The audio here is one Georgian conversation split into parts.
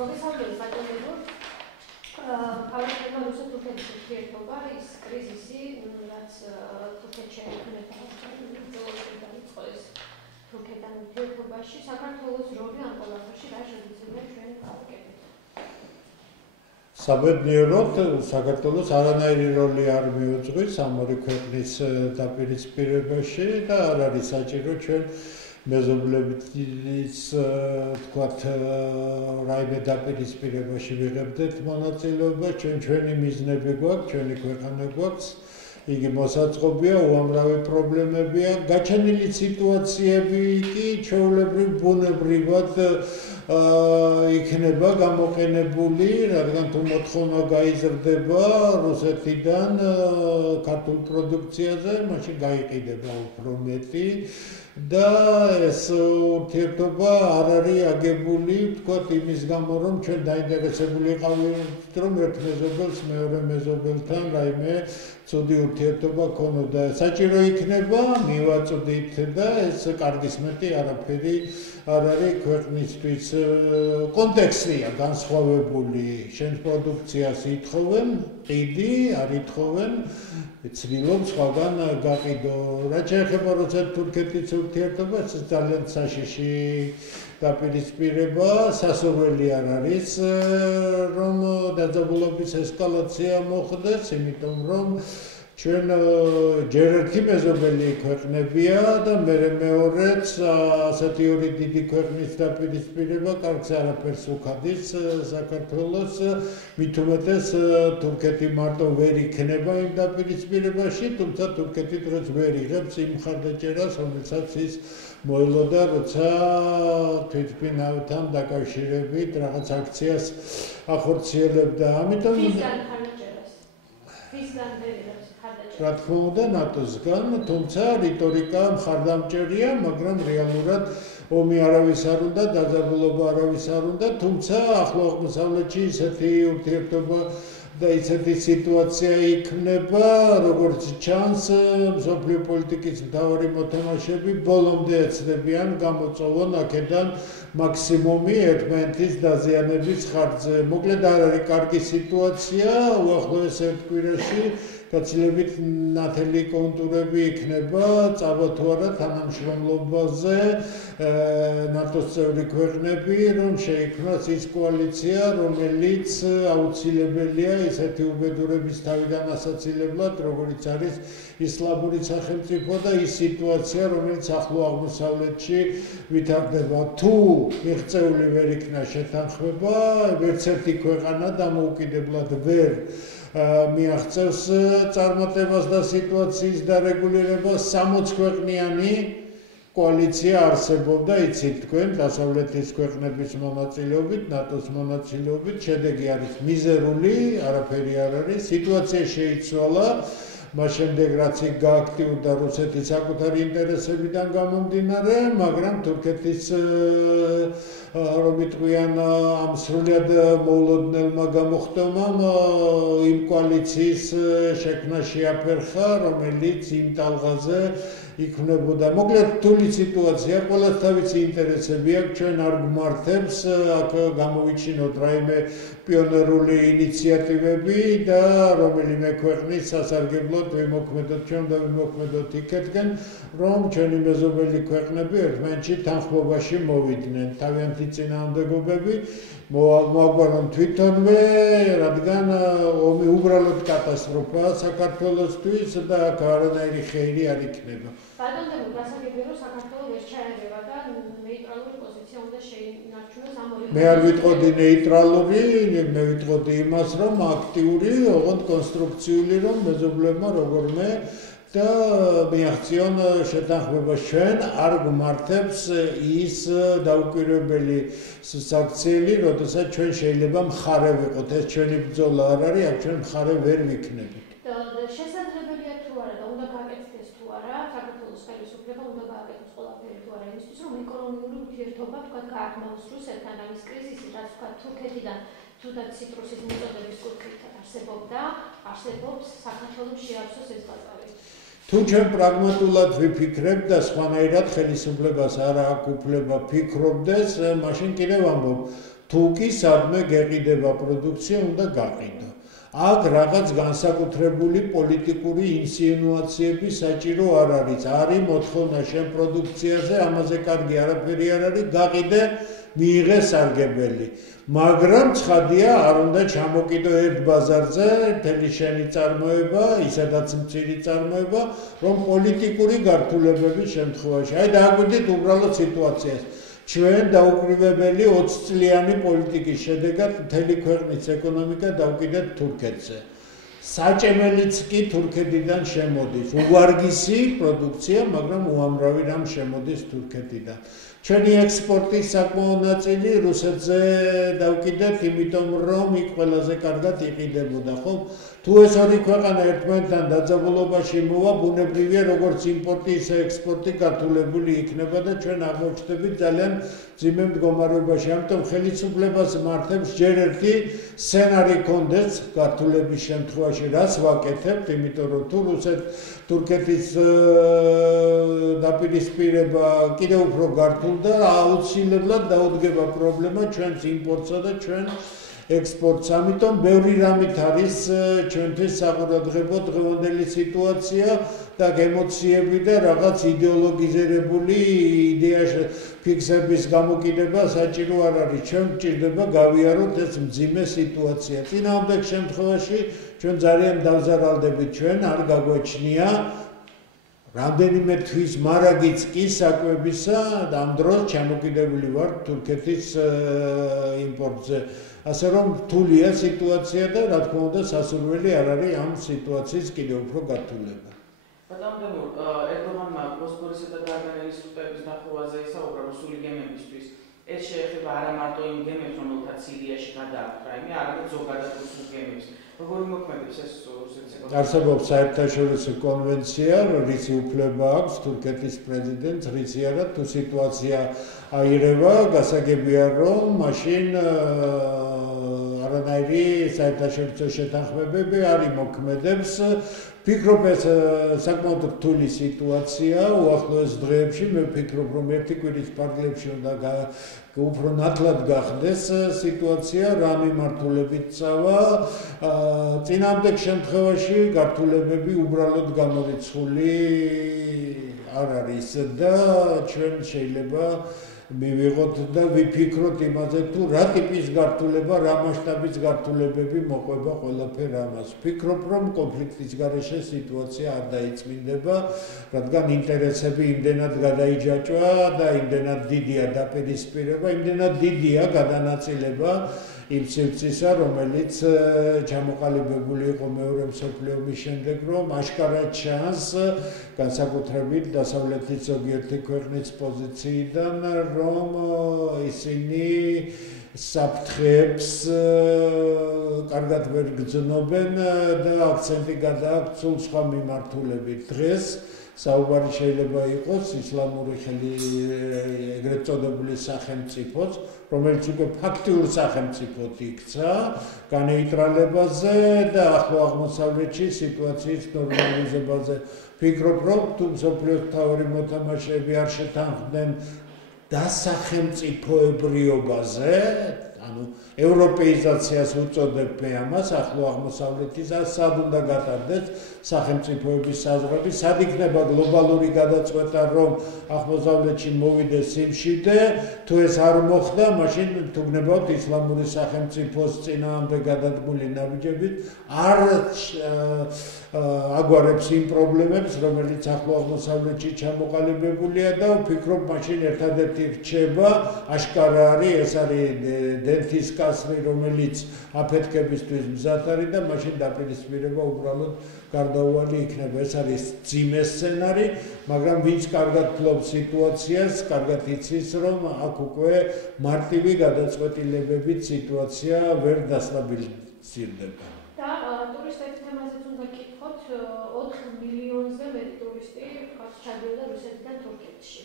მოგესალმებით ბატონო. Paralelul rus-turcului ურთიერთობა ის კრიზისი, რაც თურქეთში ექნება ძოლის თურქეთთან ურთიერთობაში, საქართველოს როლი ამ ყველაფერში რა შეგვიძლია ჩვენ გავაკეთოთ? საბედნიეროდ საქართველოს არანაირი როლი არ მიუძღვის ამ ორი ქვეყნის დაპირისპირებაში და არ არის საჭირო ჩვენ მეზობლების თქვათ რაიმე დაპირისპირებაში ვიღებდეთ მონაწილეობა, ჩვენი მიზნები გვაქვს, ჩვენი ქვეყანა გვაქვს, იგი მოსაწყობია, უამრავი პრობლემებია, გაჩენილი სიტუაციები კი ჩვეულებრივ ბუნებრივად იქნება გამოყენებული, რადგან თუ მოთხოვნა გაიზრდება რუსეთიდან ქართულ პროდუქციაზე, მაშინ გაიყიდება უფრო მეტი და ეს ურთიერთობა არ არის აგებული, თქვათ იმის გამო, რომ ჩვენ დაინტერესებული ვიყავით, რომ ერთ მეზობელს მეორე მეზობელთან რაიმე ცუდი ურთიერთობა ქონოდა. საჭირო იქნება მივაწვდით და ეს კარგის მეტი არაფერი არ არის ქვეყნისთვის. კონტექსტია განსხვავებული, შენ პროდუქციას ითხოვენ, ყიდი, არ ითხოვენ, ცდილობ სხვაგან გაყიდო. რაც შეეხება რუსეთ-თურქეთის ურთიერთობას, ეს ძალიან საშიში დაპირისპირება, სასურველი არ არის, რომ დაძაბულობის ესკალაცია მოხდეს, იმიტომ რომ ჩვენ ჯერ ერთი მეზობელი ქვეყნებია და მეორეც ასეთი ორი დიდი ქვეყნის დაპირისპირება კარგს არაფერს უხდის საქართველოს, მით უმეტეს თურქეთი მარტო ვერ იქნება იმ დაპირისპირებაში, თუმცა თურქეთი დღეს ვერ იღებს იმ მხარდაჭერას, რომელსაც ის მოელოდა, როცა თვითმფრინავთან დაკავშირებით რაღაც აქციას ახორციელებდა. ამიტომ რა თქმა უნდა ნატოსგან, თუმცა რიტორიკა მხარდამჭერია, მაგრამ რეალურად ომი არავის არ უნდა, დაძაბულობა არავის არ უნდა, თუმცა ახლო აღმოსავლეთში ისეთი ურთიერთობა და ისეთი სიტუაცია იქნება, როგორც ჩანს, მსოფლიო პოლიტიკის მთავარი მოთამაშეები ბოლომდე ეცდებიან გამოწოვონ აქედან მაქსიმუმი ერთმანეთის დაზიანების ხარჯზე. მოკლედ არ არის კარგი სიტუაცია, უახლოეს ერთ კვირაში გაცილებით ნათელი კონტურები იქნება, წავა თუ არა თანამშრომლობაზე ნატოს წევრი ქვეყნები, რომ შეიქმნას ის კოალიცია, რომელიც აუცილებელია ისეთი უბედურების თავიდან ასაცილებლად, როგორც არის ისლამური სახელმწიფო და ის სიტუაცია, რომელიც ახლო აღმოსავლეთში ვითარდება. თუ მიღწეული ვერ იქნა შეთანხმება, ვერც ერთი ქვეყანა დამოუკიდებლად ვერ მიაღწევს წარმატებას და სიტუაციის დარეგულირებას. 60 ქვეყნიანი კოალიცია არსებობდა, იცით თქვენ, დასავლეთის ქვეყნების მონაწილეობით, ნატოს მონაწილეობით, შედეგი არის მიზერული, არაფერი არ არის, სიტუაცია შეიცვალა. მას შემდეგ რაც იქ გააქტიურდა რუსეთის საკუთარი ინტერესებიდან გამომდინარე, მაგრამ თურქეთის რომ იტყვიან ამ სრულად მოულოდნელმა გამოხდომამ იმ კოალიციის შექმნა შეაფერხა, რომელიც იმ ტალღაზე იქნებოდა. მოკლედ რთული სიტუაცია, ყველას თავისი ინტერესები აქვს, ჩვენ არ გვმართებს აქ გამოვიჩინოთ რაიმე პიონერული ინიციატივები და რომელიმე ქვეყნის სასარგებლოდ ვიმოქმედოთ, ჩვენ და ვიმოქმედოთ იქეთკენ, რომ ჩვენი მეზობელი ქვეყნები ერთმანეთში თანხმობაში მოვიდნენ. თავიანთი წინააღმდეგობები მოაგვარონ თვითონვე, რადგან ომი უბრალოდ კატასტროფაა საქართველოსთვის და აქ არანაირი ხეირი არ იქნება. ბატონო, გასაგებია, რომ საქართველოს ვერ ჩაერევა და ნეიტრალური პოზიცია უნდა შეინარჩუნოს ამ ორი. მე არ ვიტყოდი ნეიტრალური, მე ვიტყოდი იმას, რომ აქტიური, ოღონდ კონსტრუქციული, რომ მეზობლებმა როგორმე და მიაღწიონ შეთანხმება. ჩვენ არ გვმართებს ის დაუკვირვებელი საქციელი, როდესაც ჩვენ შეიძლება მხარე ვიყოთ. ეს ჩვენი ბრძოლა არ არის, აქ ჩვენ მხარე ვერ ვიქნებით. შესაძლებელია თუ არა და უნდა გააკეთდეს თუ არა, საქართველოს ხელისუფლება უნდა გააკეთოს ყველაფერი თუ არა იმისთვის, რომ ეკონომიკური ურთიერთობა თქვა გააგრძელოს რუსეთთან და ის კრიზისი, რაც თქვა თურქეთიდან თუნდაც ციტრუსის მიწოდების კუთხით არსებობს, საქართველოს შეავსოს ეს გაწევრი. თუ ჩვენ პრაგმატულად ვიფიქრებთ და სხვანაირად ხელისუფლებას არ აქვს უფლება ფიქრობდეს, მაშინ კიდევ ამბობ, თუ კი სადმე გეყიდება პროდუქცია, უნდა გაყიდო. აქ რაღაც განსაკუთრებული პოლიტიკური ინსინუაციები საჭირო არ არის. არის მოთხოვნა შენ პროდუქციაზე, ამაზე კარგი არაფერი არ არის, გაყიდე, მიიღე სარგებელი. მაგრამ ცხადია, არ უნდა ჩამოკიდო ერთ ბაზარზე მთელი შენი წარმოება, ისედაც მცირე წარმოება, რომ პოლიტიკური გართულებების შემთხვევაში. აი დააგვიდით უბრალოდ სიტუაციას. ჩვენ დაუკრივებელი 20 წლიანი პოლიტიკის შედეგად მთელი ქვეყნის ეკონომიკა დავკიდეთ თურქეთზე. საჭემელიც კი თურქეთიდან შემოდის. უვარგისი პროდუქცია, მაგრამ უამრავი რამ შემოდის თურქეთიდან. ჩვენი ექსპორტის საკმაო ნაწილი რუსეთზე დავკიდეთ, იმიტომ რომ იქ ყველაზე კარგად იყიდებოდა, ხო? თუ ეს ორი ქვეყანა ერთმანეთთან დაძაბულობაში მოვა, ბუნებრივია როგორც იმპორტი, ისე ექსპორტი გართულებული იქნება და ჩვენ აღმოჩნდებით ძალიან მძიმე მდგომარეობაში. ამიტომ ხელისუფლებას მართებს ჯერ ერთი სცენარი კონდეს გართულების შემთხვევაში, რაც ვაკეთებთ, იმიტომ რომ თუ თურქეთის დაპირისპირება კიდევ უფრო გართულდა, აუცილებლად დაუდგება პრობლემა ჩვენს იმპორტსა და ჩვენ ექსპორტს. ამიტომ ბევრი რამით არის ჩვენთვის საყურადღებო დღევანდელი სიტუაცია და ემოციები და რაღაც იდეოლოგიზირებული იდეა ფიქსების გამოკიდება საჭირო არ არის. ჩვენ გვჭირდება გავიაროთ ეს მძიმე სიტუაცია. წინააღმდეგ შემთხვევაში ჩვენ ძალიან დავზარალდებით, ჩვენ არ გაგვაჩნია რამდენიმე თვის მარაგიც კი საკვებისა და ამ დროს ჩამოკიდებული ვართ თურქეთის იმპორტზე. ასე რომ რთულია სიტუაცია და რა თქმა უნდა სასურველი არ არის ამ სიტუაციის კიდევ უფრო გართულება. ბატონო, ერდოღანმა ბოსფორისა და დარდანელის სრუტეების დახურვაზე ისაუბრა რუსული გემებისთვის. ეს შეეხება არა მარტო იმ გემებს, რომელთაც სირიაში გადააყრა, არამედ ზოგადად რუსულ გემებს. როგორი მოქმედებს ეს რუსეთის ეკონომიკა? არსებობს საერთაშორისო კონვენცია, რისი უფლება აქვს თურქეთის პრეზიდენტს, რისი არა, თუ სიტუაცია აირევა, გასაგებია რომ მაშინ არანაირი საერთაშორისო შეთანხმებები არ იმოქმედებს. ფიქრობ ეს საკმაოდ რთული სიტუაცია უახლოეს დღეებში. მე ვფიქრობ რომ ერთი კვირის პარკლებში უნდა უფრო ნათლად გახდეს სიტუაცია, რა მიმართულებით წავა. წინააღმდეგ შემთხვევაში გართულებები უბრალოდ გამორიცხული არ არის და ჩვენ შეიძლება მივიღოთ და ვიფიქროთ იმაზე თუ რა ტიპის გართულება, რა მასშტაბის გართულებები მოყვება ყველაფერ ამას. ვფიქრობ რომ კონფლიქტის გარეშე სიტუაცია არ დაიწმინდება, რადგან ინტერესები იმდენად გადაიჯაჭვა და იმდენად დიდია დაპირისპირება, იმდენად დიდია გადანაწილება იმ სივრცისა, რომელიც ჩამოყალიბებული იყო მეორე მსოფლიო ომის შემდეგ, რომ აშკარად ჩანს განსაკუთრებით დასავლეთის ზოგიერთი ქვეყნის პოზიციიდან, რომ ისინი საფრთხეებს კარგად ვერ გრძნობენ და აქცენტი გადააქვთ სულ სხვა მიმართულებით. დღეს საუბარი შეიძლება იყოს ისლამური ეგრეთ წოდებული სახელმწიფოს, რომელიც უკვე ფაქტიურ სახელმწიფოდ იქცა, განეიტრალებაზე და ახლო აღმოსავლეთში სიტუაციის ნორმალიზებაზე. ვფიქრობ, რომ თუ მსოფლიოს მთავარი მოთამაშეები არ შეთანხმდნენ დასახელმწიფოებრიობაზე, ანუ ევროპეიზაციას უწოდებ მე ამას, ახლო აღმოსავლეთის, სად უნდა გატარდეს სახელმწიფოების საზღვრები, სად იქნება გლობალური გადაწყვეტა, რომ აღმოსავლეთში მოვიდეს სიმშვიდე, თუ ეს არ მოხდა, მაშინ თუ გნებავთ ისლამური სახელმწიფოს წინააღმდეგ გადადგმული ნაბიჯებით, არ აგვარებს იმ პრობლემებს, რომელიც ახლო აღმოსავლეთში ჩამოყალიბებულია და ვფიქრობ, მაშინ ერთადერთი რჩება, აშკარა არის, ეს არის დენთის კასრი, რომელიც აფეთქებისთვის მზად არის და მაშინ დაპირისპირება უბრალოდ გარდაუვალი იქნება. ეს არის მძიმე სცენარი, მაგრამ ვინც კარგად ფლობს სიტუაციას, კარგად იცის, რომ აქ უკვე მარტივი გადაწყვეტილებებით სიტუაცია ვერ დასტაბილიზდება. და ტურისტების თემაზეც უნდა გკითხოთ, 4 მილიონზე მეტი ტურისტი ჩადიოდა რუსეთიდან თურქეთში.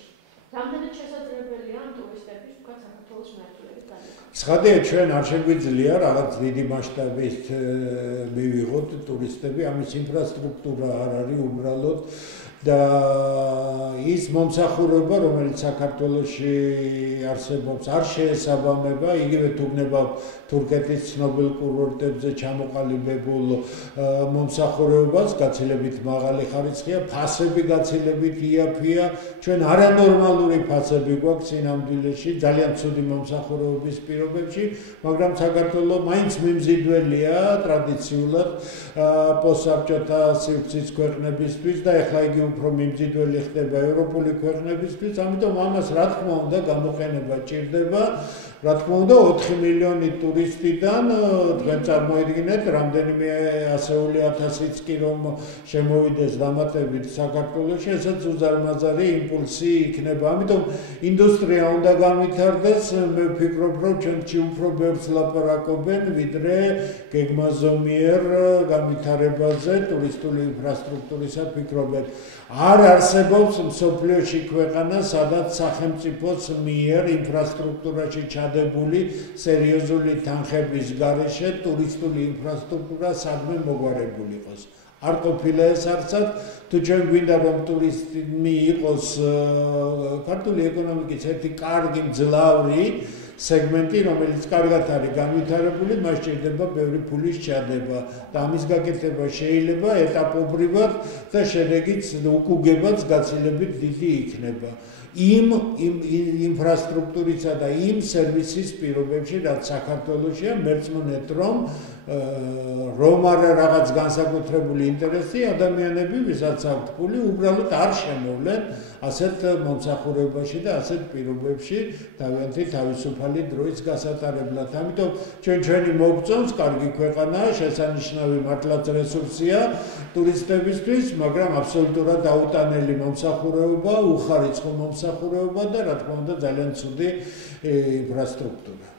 რამდენად შესაძლებელია ამ ტურისტების საქართველოს მმართველობის გადაგება? ცხადია, ჩვენ არ შეგვიძლია რაღაც დიდი მასშტაბით მივიღოთ ტურისტები, ამის ინფრასტრუქტურა არ არის უბრალოდ და ის მომსახურება, რომელიც საქართველოში არსებობს, არ შეესაბამება იგივე თუგნებავთ თურქეთის ცნობილ კურორტებზე ჩამოყალიბებულ მომსახურებას, გაცილებით მაღალი ხარისხია, ფასები გაცილებით იაფია, ჩვენ არანორმალური ფასები გვაქვს სინამდვილეში, ძალიან ცუდი მომსახურების პირობებში, მაგრამ საქართველო მაინც მიმზიდველია ტრადიციულად პოსტსაბჭოთა სივრცის ქვეყნებისთვის და ეხლა იგი უფრო მიმზიდველი ხდება ევროპული ქვეყნებისთვის, ამიტომ ამას რა თქმა უნდა გამოყენება ჭირდება. რა თქმა უნდა 4 მილიონი ტურისტიდან თქვენ წარმოიდგინეთ რამდენიმე ასეული ათასიც კი რომ შემოვიდეს დამატებით საქართველოში, ესაც უზარმაზარი იმპულსი იქნება. ამიტომ ინდუსტრია უნდა განვითარდეს, მე ვფიქრობ, რომ ჩვენში უფრო ბევრს ლაპარაკობენ, ვიდრე გეგმაზომიერ განვითარებაზე ტურისტული ინფრასტრუქტურისა ფიქრობენ. არ არსებობს მსოფლიოში ქვეყანა, სადაც სახელმწიფოს მიერ ინფრასტრუქტურაში ჩადებული სერიოზული თანხების გარეშე ტურისტული ინფრასტრუქტურა სადმე მოგვარებული იყოს. არ ყოფილა ეს არცად, თუ ჩვენ გვინდა რომ ტურისტი იყოს ქართული ეკონომიკის ერთი კარგი მძლავრი სეგმენტი, რომელიც კარგად არის განვითარებული, მას სჭირდება ბევრი ფულის ჩადება და ამის გაკეთება შეიძლება ეტაპობრივად და შედეგიც უკუგებაც გაცილებით დიდი იქნება. იმ ინფრასტრუქტურისა და იმ სერვისის პირობებში, რაც საქართველოშია, მერწმუნეთ რომ არა რაღაც განსაკუთრებული ინტერესი, ადამიანები, ვისაც აქვთ ფული, უბრალოდ არ შემოვლენ ასეთ მომსახურებაში და ასეთ პირობებში თავიანთი თავისუფალი დროის გასატარებლად. ამიტომ ჩვენი მოგწონს, კარგი ქვეყანაა, შესანიშნავი მართლაც რესურსია ტურისტებისთვის, მაგრამ აბსოლუტურად აუტანელი მომსახურება, უხარისხო მომსახურება და რა თქმა უნდა ძალიან ცუდი ინფრასტრუქტურა.